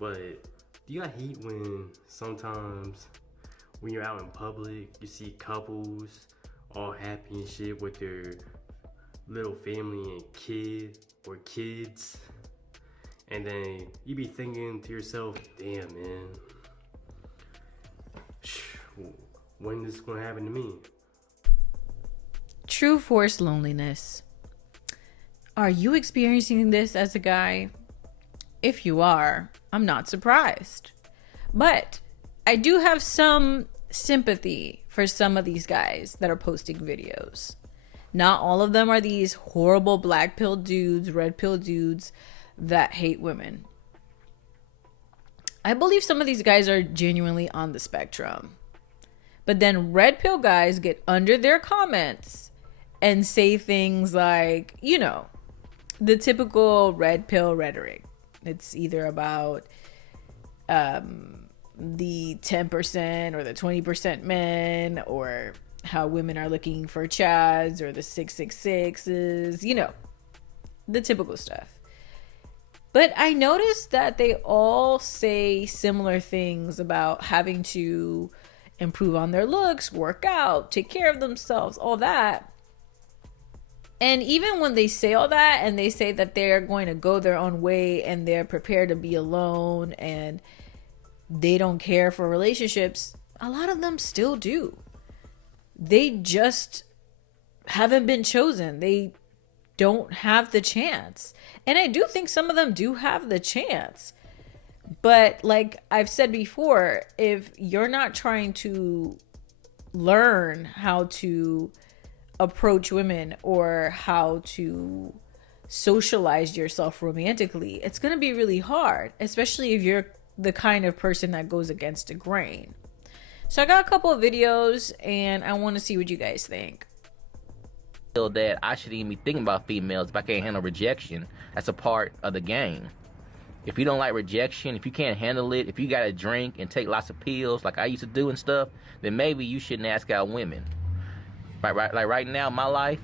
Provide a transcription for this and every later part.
But do you not hate when sometimes when you're out in public, you see couples all happy and shit with their little family and kid or kids, and then you be thinking to yourself, damn man, when is this gonna happen to me? True forced loneliness. Are you experiencing this as a guy? If you are, I'm not surprised. But I do have some sympathy for some of these guys that are posting videos. Not all of them are these horrible black pill dudes, red pill dudes that hate women. I believe some of these guys are genuinely on the spectrum. But then red pill guys get under their comments and say things like, you know, the typical red pill rhetoric. It's either about the 10% or the 20% men, or how women are looking for chads, or the 666s, you know, the typical stuff. But I noticed that they all say similar things about having to improve on their looks, work out, take care of themselves, all that. And even when they say all that and they say that they're going to go their own way and they're prepared to be alone and they don't care for relationships, a lot of them still do. They just haven't been chosen. They don't have the chance. And I do think some of them do have the chance. But like I've said before, if you're not trying to learn how to approach women or how to socialize yourself romantically, it's going to be really hard, especially if you're the kind of person that goes against the grain. So I got a couple of videos and I want to see what you guys think. That I shouldn't even be thinking about females if I can't handle rejection. That's a part of the game. If you don't like rejection, if you can't handle it, if you gotta drink and take lots of pills like I used to do and stuff, then maybe you shouldn't ask out women. Like right now in my life,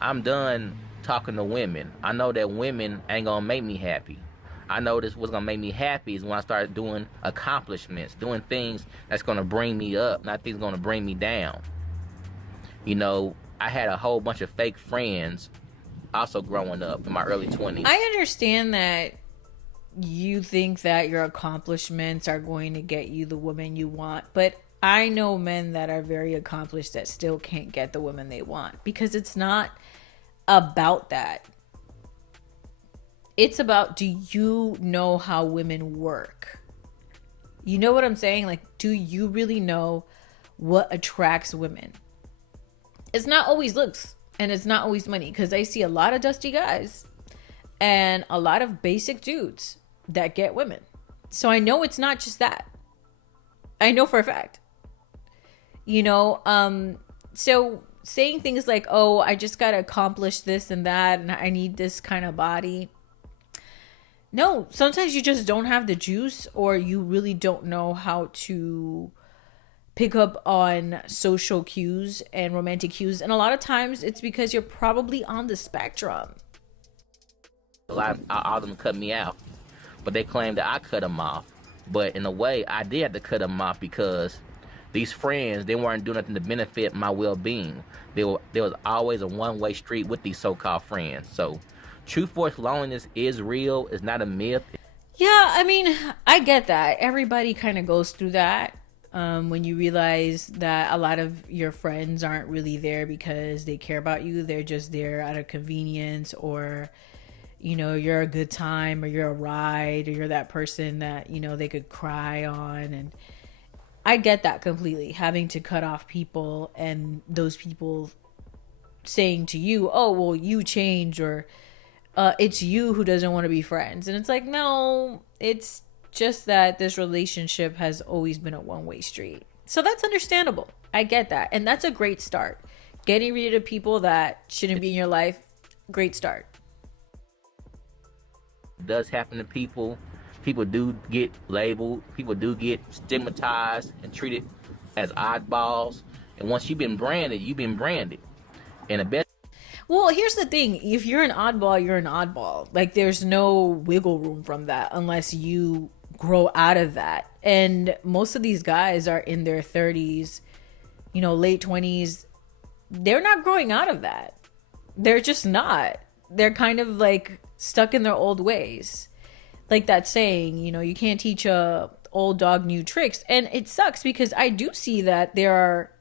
I'm done talking to women. I know that women ain't gonna make me happy. I know this what's gonna make me happy is when I start doing accomplishments, doing things that's gonna bring me up, not things gonna bring me down. You know, I had a whole bunch of fake friends also growing up in my early 20s. I understand that you think that your accomplishments are going to get you the woman you want, but I know men that are very accomplished that still can't get the woman they want, because it's not about that. It's about, do you know how women work? You know what I'm saying? Like, do you really know what attracts women? It's not always looks and it's not always money, because I see a lot of dusty guys and a lot of basic dudes that get women. So I know it's not just that. I know for a fact. You know, so saying things like, oh, I just got to accomplish this and that and I need this kind of body. No, sometimes you just don't have the juice, or you really don't know how to pick up on social cues and romantic cues. And a lot of times it's because you're probably on the spectrum. A lot of them cut me out, but they claim that I cut them off. But in a way, I did have to cut them off because these friends, they weren't doing nothing to benefit my well-being. There was always a one-way street with these so-called friends. So true forced loneliness is real. It's not a myth. Yeah, I mean, I get that. Everybody kind of goes through that. When you realize that a lot of your friends aren't really there because they care about you. They're just there out of convenience, or, you know, you're a good time, or you're a ride, or you're that person that, you know, they could cry on. And I get that completely, having to cut off people and those people saying to you, oh, well, you changed, or it's you who doesn't want to be friends. And it's like, no, it's just that this relationship has always been a one-way street. So that's understandable. I get that. And that's a great start. Getting rid of people that shouldn't be in your life, great start. It does happen to people. People do get labeled. People do get stigmatized and treated as oddballs. And once you've been branded, you've been branded. And the best. Well, here's the thing. If you're an oddball, you're an oddball. Like, there's no wiggle room from that unless you grow out of that. And most of these guys are in their 30s, you know, late 20s. They're not growing out of that. They're just not. They're kind of like stuck in their old ways. Like that saying, you know, you can't teach a old dog new tricks. And it sucks because I do see that there are,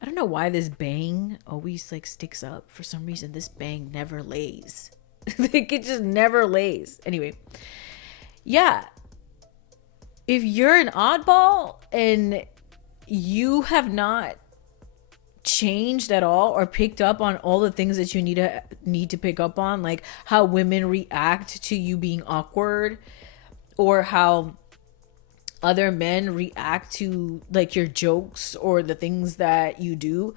I don't know why this bang always like sticks up. For some reason, this bang never lays. Like it just never lays. Anyway, yeah. If you're an oddball and you have not changed at all or picked up on all the things that you need to pick up on, like how women react to you being awkward, or how other men react to like your jokes or the things that you do,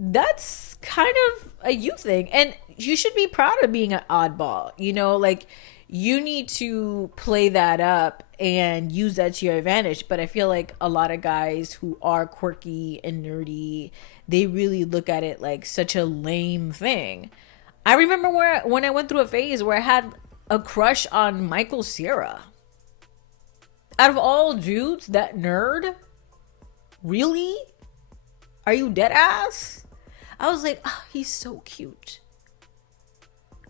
that's kind of a you thing. And you should be proud of being an oddball, you know, like you need to play that up and use that to your advantage. But I feel like a lot of guys who are quirky and nerdy, they really look at it like such a lame thing. I remember when I went through a phase where I had a crush on Michael Cera. Out of all dudes, that nerd? Really? Are you dead ass? I was like, oh, he's so cute.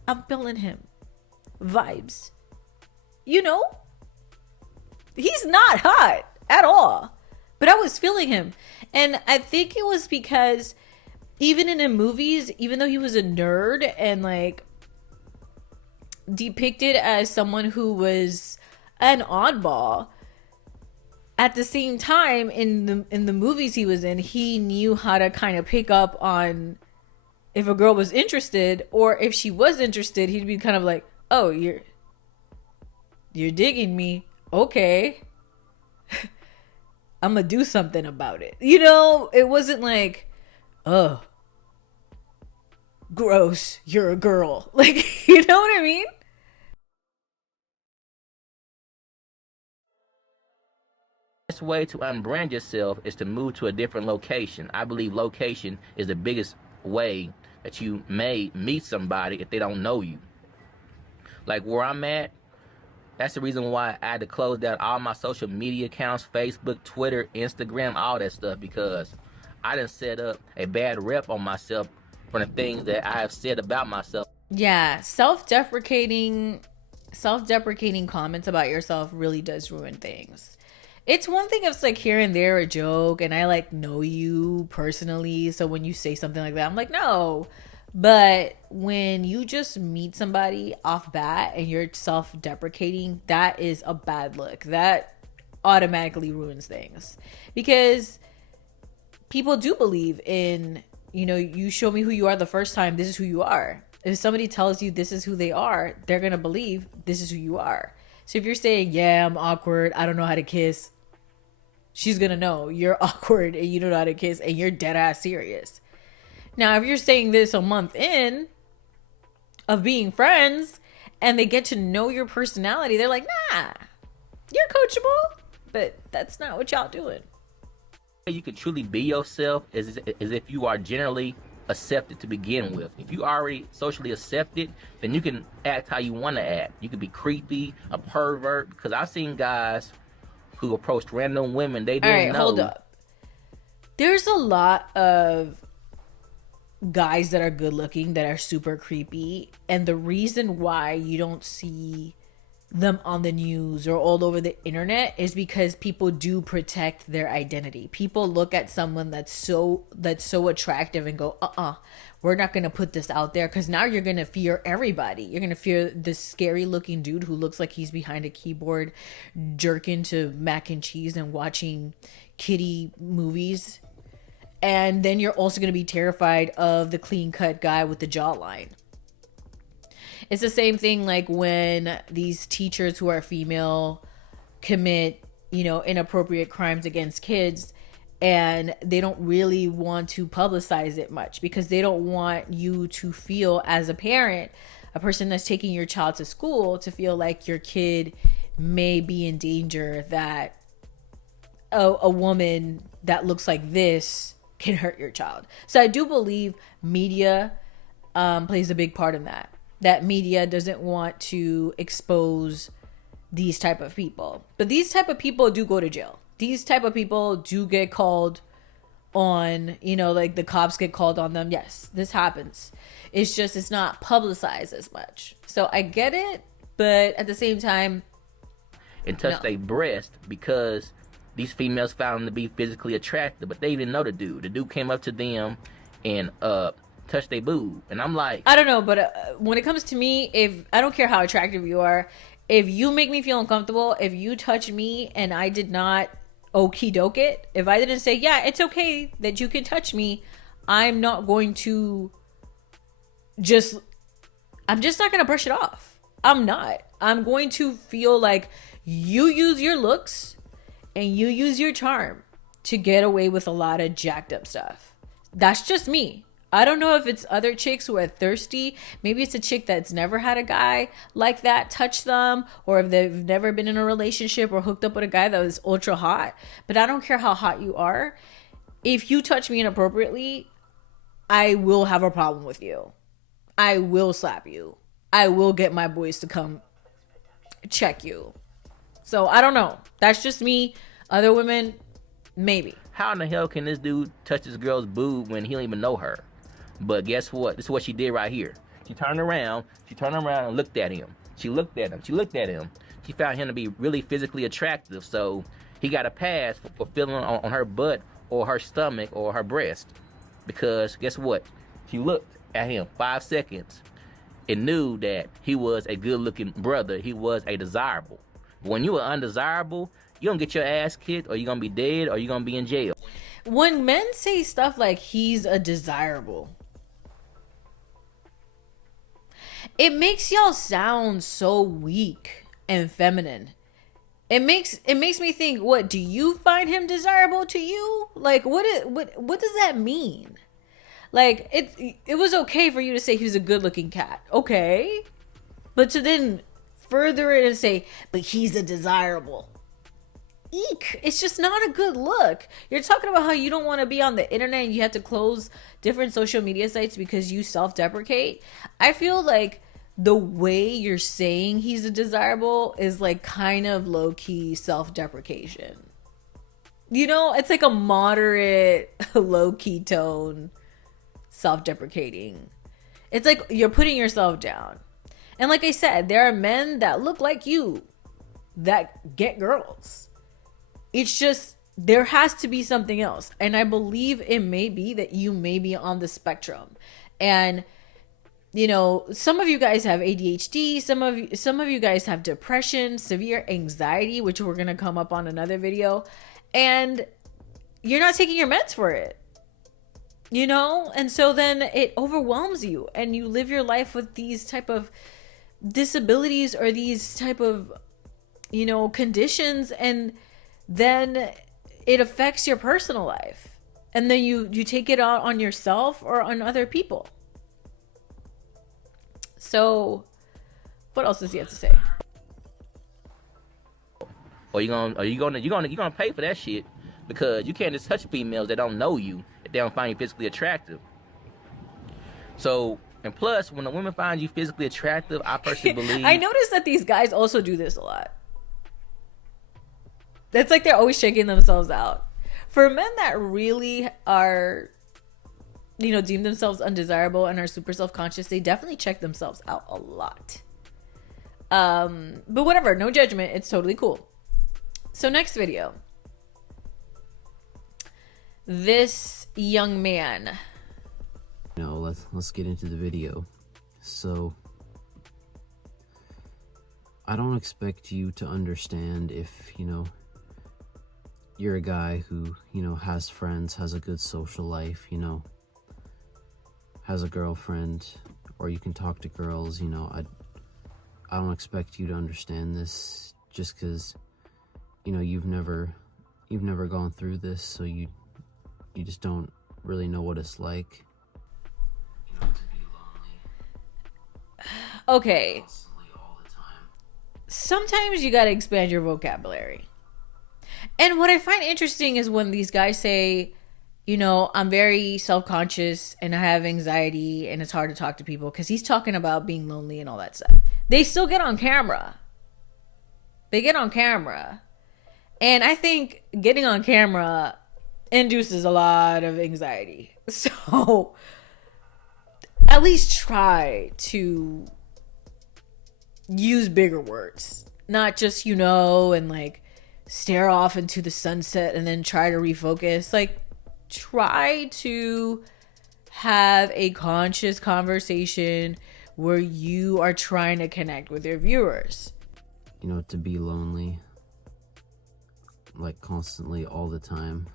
I'm feeling him. Vibes. You know? He's not hot at all. But I was feeling him. And I think it was because even in the movies, even though he was a nerd and like depicted as someone who was an oddball, at the same time in the movies he was in, he knew how to kind of pick up on if a girl was interested, or if she was interested, he'd be kind of like, oh, you're digging me. Okay. I'm gonna do something about it. You know, it wasn't like, oh, gross, you're a girl. Like, you know what I mean? Best way to unbrand yourself is to move to a different location. I believe location is the biggest way that you may meet somebody if they don't know you. Like where I'm at, that's the reason why I had to close down all my social media accounts, Facebook, Twitter, Instagram, all that stuff, because I done set up a bad rep on myself for the things that I have said about myself. Yeah, self-deprecating comments about yourself really does ruin things. It's one thing if it's like here and there a joke and I like know you personally, so when you say something like that, I'm like, no. But when you just meet somebody off bat and you're self-deprecating, that is a bad look. That automatically ruins things. Because people do believe in, you know, you show me who you are the first time, this is who you are. If somebody tells you this is who they are, they're going to believe this is who you are. So if you're saying, yeah, I'm awkward, I don't know how to kiss, she's going to know you're awkward and you don't know how to kiss and you're dead ass serious. Now, if you're saying this a month in of being friends and they get to know your personality, they're like, nah, you're coachable, but that's not what y'all doing. You can truly be yourself is if you are generally accepted to begin with. If you already socially accepted, then you can act how you want to act. You can be creepy, a pervert, because I've seen guys who approached random women they didn't know. Hold up. There's a lot of guys that are good looking that are super creepy, and the reason why you don't see them on the news or all over the internet is because people do protect their identity. People look at someone that's so attractive and go, we're not gonna put this out there, because now you're gonna fear everybody. You're gonna fear this scary looking dude who looks like he's behind a keyboard jerking to mac and cheese and watching kiddie movies. And then you're also going to be terrified of the clean-cut guy with the jawline. It's the same thing like when these teachers who are female commit, you know, inappropriate crimes against kids, and they don't really want to publicize it much because they don't want you to feel, as a parent, a person that's taking your child to school, to feel like your kid may be in danger, that a woman that looks like this can hurt your child. So I do believe media plays a big part in that. That media doesn't want to expose these type of people. But these type of people do go to jail. These type of people do get called on, you know, like the cops get called on them. Yes, this happens. It's just, it's not publicized as much. So I get it, but at the same time, and touch their breast because these females found him to be physically attractive, but they didn't know the dude. The dude came up to them and touched their boob, and I'm like, I don't know, but when it comes to me, if I don't care how attractive you are, if you make me feel uncomfortable, if you touch me and I did not okie doke it, if I didn't say, yeah, it's okay that you can touch me, I'm not going to I'm just not going to brush it off. I'm not. I'm going to feel like you use your looks and you use your charm to get away with a lot of jacked up stuff. That's just me. I don't know if it's other chicks who are thirsty. Maybe it's a chick that's never had a guy like that touch them, or if they've never been in a relationship or hooked up with a guy that was ultra hot. But I don't care how hot you are. If you touch me inappropriately, I will have a problem with you. I will slap you. I will get my boys to come check you. So I don't know. That's just me. Other women, maybe. how in the hell can this dude touch this girl's boob when he don't even know her? But guess what? This is what she did right here. She turned around and looked at him. She looked at him. She found him to be really physically attractive, so he got a pass for feeling on her butt or her stomach or her breast. Because guess what? She looked at him 5 seconds and knew that he was a good-looking brother. He was a desirable. When you are undesirable, you're going to get your ass kicked, or you're going to be dead, or you're going to be in jail. When men say stuff like he's a desirable, it makes y'all sound so weak and feminine. It makes me think, what, do you find him desirable to you? Like, what does that mean? Like, it was okay for you to say he was a good-looking cat. Okay. But to then further it and say, but he's a desirable. Eek. It's just not a good look. You're talking about how you don't want to be on the internet and you have to close different social media sites because you self-deprecate. I feel like the way you're saying he's a desirable is like kind of low-key self-deprecation. You know, it's like a moderate low-key tone self-deprecating. It's like you're putting yourself down. And like I said, there are men that look like you that get girls. It's just, there has to be something else. And I believe it may be that you may be on the spectrum. And, you know, some of you guys have ADHD. Some of you guys have depression, severe anxiety, which we're going to come up on another video. And you're not taking your meds for it. You know? And so then it overwhelms you. And you live your life with these type of disabilities or these type of, you know, conditions, and then it affects your personal life, and then you take it out on yourself or on other people. So what else does he have to say? Or you're gonna pay for that shit, because you can't just touch females that don't know you, if they don't find you physically attractive. So, and plus, when a woman finds you physically attractive, I personally believe... I noticed that these guys also do this a lot. It's like they're always checking themselves out. For men that really are, you know, deem themselves undesirable and are super self-conscious, they definitely check themselves out a lot. But whatever, no judgment. It's totally cool. So next video. This young man... No, let's get into the video. So, I don't expect you to understand if, you know, you're a guy who, you know, has friends, has a good social life, you know, has a girlfriend, or you can talk to girls, you know. I don't expect you to understand this just because, you know, you've never gone through this, so you just don't really know what it's like. Okay. Sometimes you gotta expand your vocabulary. And what I find interesting is when these guys say, you know, I'm very self-conscious and I have anxiety and it's hard to talk to people, because he's talking about being lonely and all that stuff. They still get on camera. They get on camera. And I think getting on camera induces a lot of anxiety. So at least try to use bigger words, not just, and like stare off into the sunset and then try to refocus. Like, try to have a conscious conversation where you are trying to connect with your viewers. To be lonely, like constantly all the time.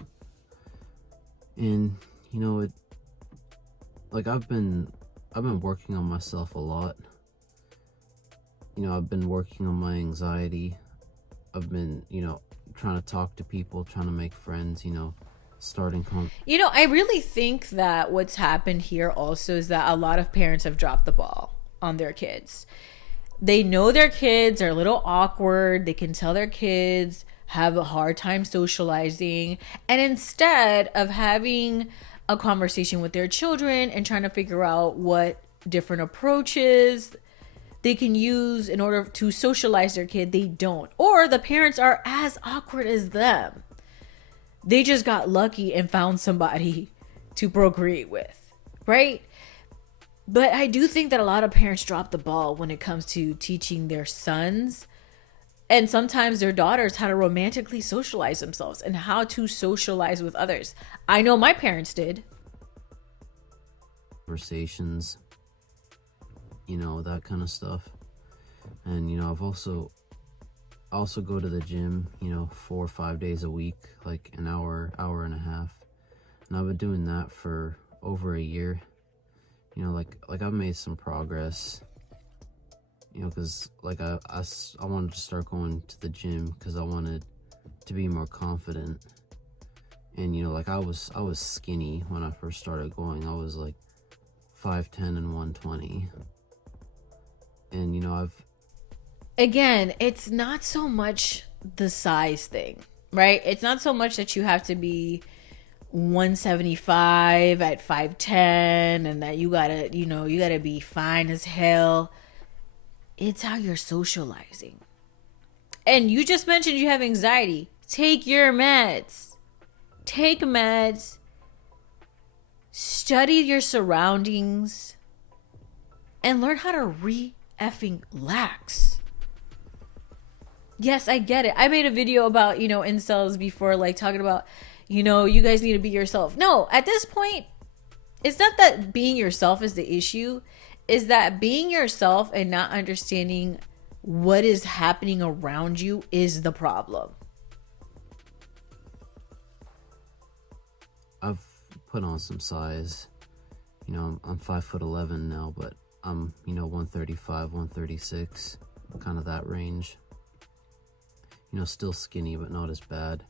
And, I've been working on myself a lot. I've been working on my anxiety. I've been, trying to talk to people, trying to make friends, starting I really think that what's happened here also is that a lot of parents have dropped the ball on their kids. They know their kids are a little awkward. They can tell their kids have a hard time socializing. And instead of having a conversation with their children and trying to figure out what different approaches they can use in order to socialize their kid, they don't. Or the parents are as awkward as them. They just got lucky and found somebody to procreate with, right? But I do think that a lot of parents drop the ball when it comes to teaching their sons and sometimes their daughters how to romantically socialize themselves and how to socialize with others. I know my parents did. Conversations, that kind of stuff. And, I also go to the gym, 4 or 5 days a week, like an hour and a half. And I've been doing that for over a year. I've made some progress, because I wanted to start going to the gym because I wanted to be more confident. And, I was skinny when I first started going. I was like 5'10" and 120. And, Again, it's not so much the size thing, right? It's not so much that you have to be 175 at 5'10" and that you gotta be fine as hell. It's how you're socializing. And you just mentioned you have anxiety. Take your meds. Take meds. Study your surroundings. And learn how to re-effing relax. Yes, I get it. I made a video about, incels before, like talking about, you guys need to be yourself. No, at this point, it's not that being yourself is the issue. Is that being yourself and not understanding what is happening around you is the problem. I've put on some size. I'm 5'11" now, but I'm 135, 136, kind of that range. Still skinny, but not as bad.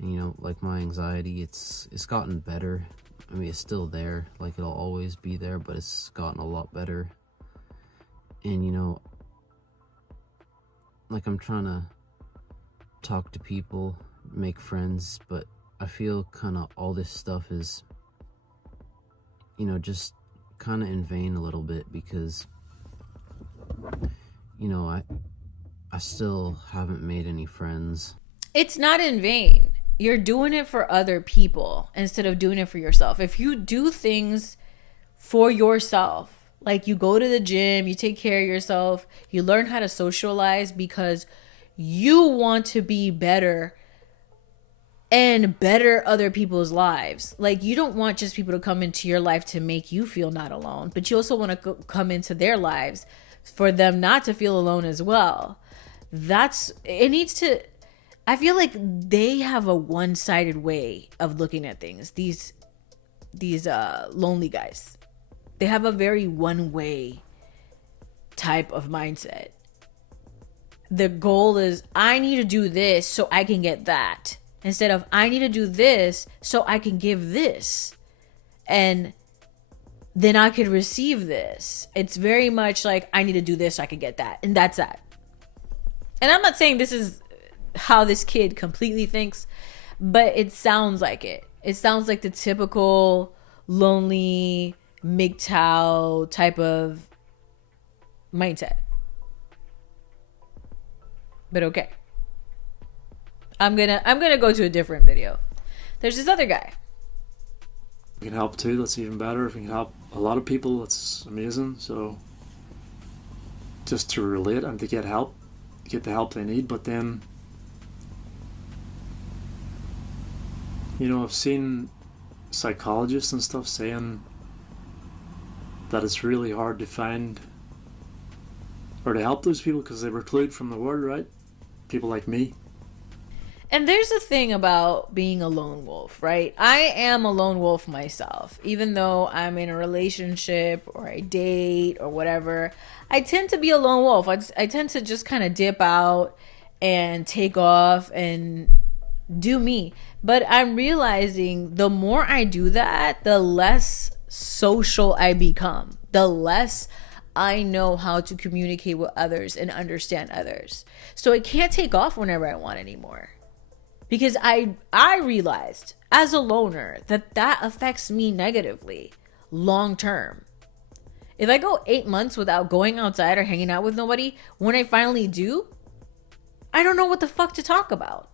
And my anxiety, it's gotten better. I mean, it's still there, like it'll always be there, but it's gotten a lot better. And I'm trying to talk to people, make friends, but I feel kind of all this stuff is just kind of in vain a little bit, because I still haven't made any friends. It's not in vain. You're doing it for other people instead of doing it for yourself. If you do things for yourself, like you go to the gym, you take care of yourself, you learn how to socialize because you want to be better and better other people's lives. Like, you don't want just people to come into your life to make you feel not alone, but you also want to come into their lives for them not to feel alone as well. I feel like they have a one-sided way of looking at things. These lonely guys, they have a very one-way type of mindset. The goal is, I need to do this so I can get that, instead of I need to do this so I can give this, and then I could receive this. It's very much like, I need to do this so I can get that, and that's that. And I'm not saying this is how this kid completely thinks, but it sounds like it. It sounds like the typical lonely MGTOW type of mindset. But okay. I'm gonna go to a different video. There's this other guy. We can help too, that's even better. If we can help a lot of people, that's amazing. So just to relate and to get help, get the help they need. But then, you know, I've seen psychologists and stuff saying that it's really hard to find or to help those people because they reclude from the world, right? People like me. And there's a thing about being a lone wolf, right? I am a lone wolf myself. Even though I'm in a relationship or I date or whatever, I tend to be a lone wolf. I tend to just kind of dip out and take off and do me. But I'm realizing the more I do that, the less social I become. The less I know how to communicate with others and understand others. So I can't take off whenever I want anymore. Because I realized as a loner that affects me negatively long term. If I go 8 months without going outside or hanging out with nobody, when I finally do, I don't know what the fuck to talk about.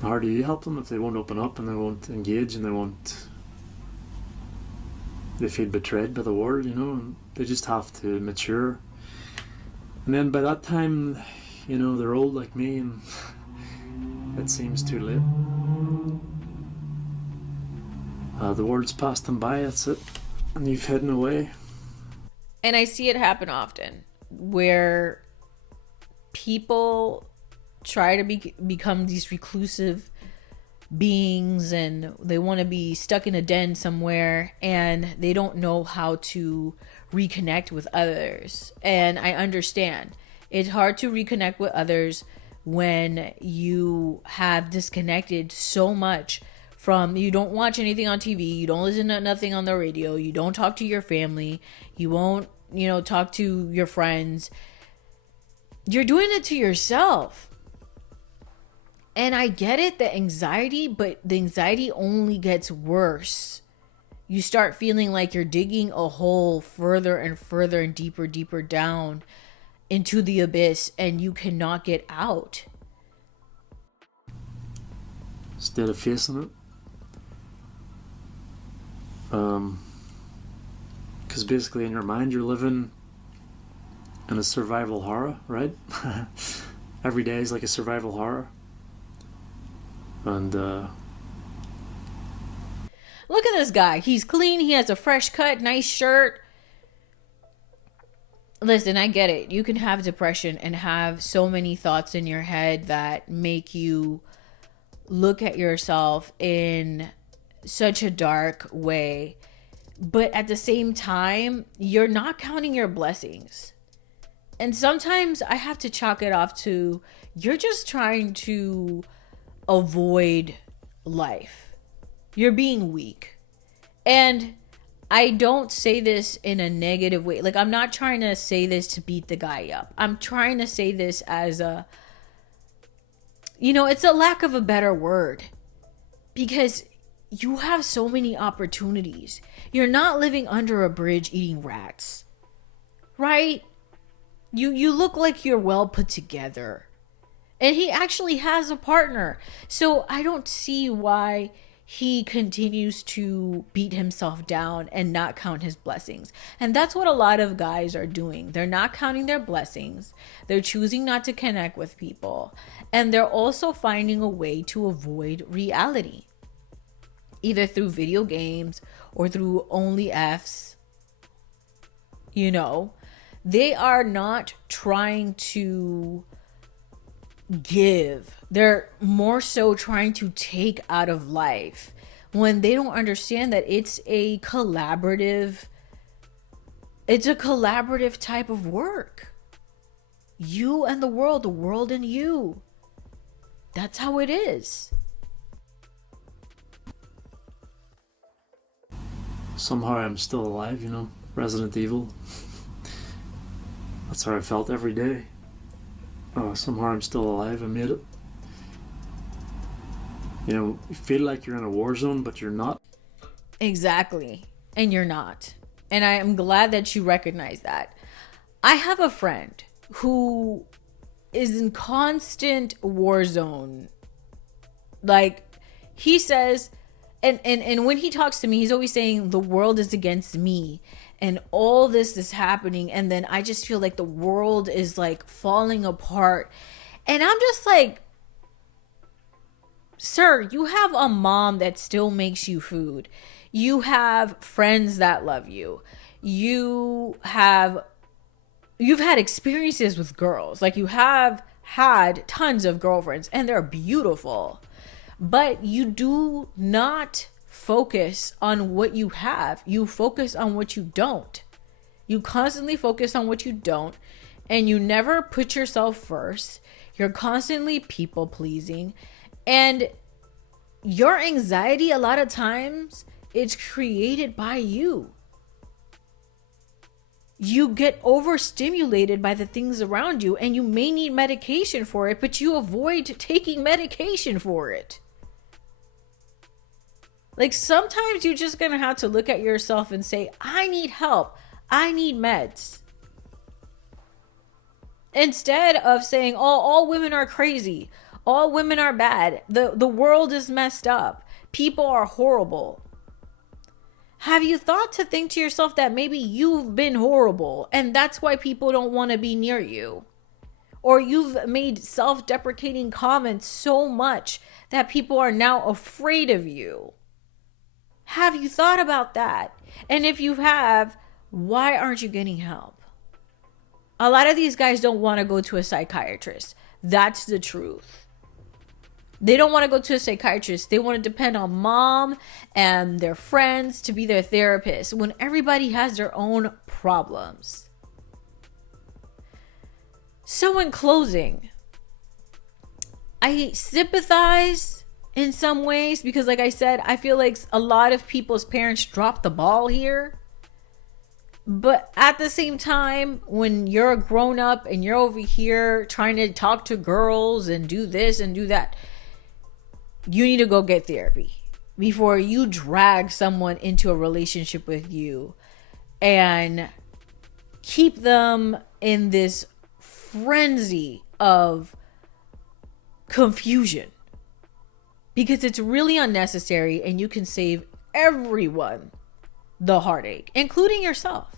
How do you help them if they won't open up and they won't engage and they feel betrayed by the world, you know, and they just have to mature. And then by that time, you know, they're old like me and it seems too late. The world's passed them by, that's it. And you've hidden away. And I see it happen often where people try to become these reclusive beings and they want to be stuck in a den somewhere and they don't know how to reconnect with others. And I understand. It's hard to reconnect with others when you have disconnected so much from, you don't watch anything on TV, you don't listen to nothing on the radio, you don't talk to your family, you won't, you know, talk to your friends. You're doing it to yourself. And I get it, the anxiety, but the anxiety only gets worse. You start feeling like you're digging a hole further and further and deeper down into the abyss and you cannot get out. Instead of facing it. Because basically in your mind you're living in a survival horror, right? Every day is like a survival horror. And look at this guy. He's clean, he has a fresh cut, nice shirt. Listen, I get it. You can have depression and have so many thoughts in your head that make you look at yourself in such a dark way. But at the same time, you're not counting your blessings. And sometimes I have to chalk it off to, you're just trying to avoid life. You're being weak. And I don't say this in a negative way. Like, I'm not trying to say this to beat the guy up. I'm trying to say this as a, you know, it's a lack of a better word. Because you have so many opportunities. You're not living under a bridge eating rats. Right? You look like you're well put together. And he actually has a partner. So I don't see why he continues to beat himself down and not count his blessings. And that's what a lot of guys are doing. They're not counting their blessings. They're choosing not to connect with people. And they're also finding a way to avoid reality. Either through video games or through OnlyFs. You know, they are not trying to give. They're more so trying to take out of life when they don't understand that it's a collaborative type of work. You and the world and you. That's how it is. somehow I'm still alive, you know. Resident Evil. That's how I felt every day. Somehow I'm still alive. I made it. You know, you feel like you're in a war zone, but you're not. Exactly. And you're not. And I am glad that you recognize that. I have a friend who is in constant war zone. Like, he says, and when he talks to me, he's always saying the world is against me and all this is happening, and then I just feel like the world is like falling apart. And I'm just like, sir, you have a mom that still makes you food. You have friends that love you. You've had experiences with girls. Like, you have had tons of girlfriends and they're beautiful. But you do not focus on what you have. You focus on what you don't. You constantly focus on what you don't, and you never put yourself first. You're constantly people pleasing, and your anxiety, a lot of times, it's created by you. You get overstimulated by the things around you, and you may need medication for it, but you avoid taking medication for it. Like, sometimes you're just gonna have to look at yourself and say, I need help. I need meds. Instead of saying, oh, all women are crazy. All women are bad. The world is messed up. People are horrible. Have you thought to think to yourself that maybe you've been horrible and that's why people don't want to be near you? Or you've made self-deprecating comments so much that people are now afraid of you? Have you thought about that? And if you have, why aren't you getting help? A lot of these guys don't want to go to a psychiatrist. That's the truth. They don't want to go to a psychiatrist. They want to depend on mom and their friends to be their therapist when everybody has their own problems. So in closing, I sympathize in some ways because, like I said, I feel like a lot of people's parents dropped the ball here. But at the same time, when you're a grown up and you're over here trying to talk to girls and do this and do that, you need to go get therapy before you drag someone into a relationship with you and keep them in this frenzy of confusion, because it's really unnecessary and you can save everyone the heartache, including yourself.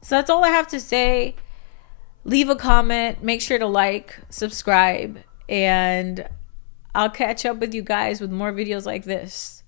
So that's all I have to say. Leave a comment, make sure to like, subscribe, and I'll catch up with you guys with more videos like this.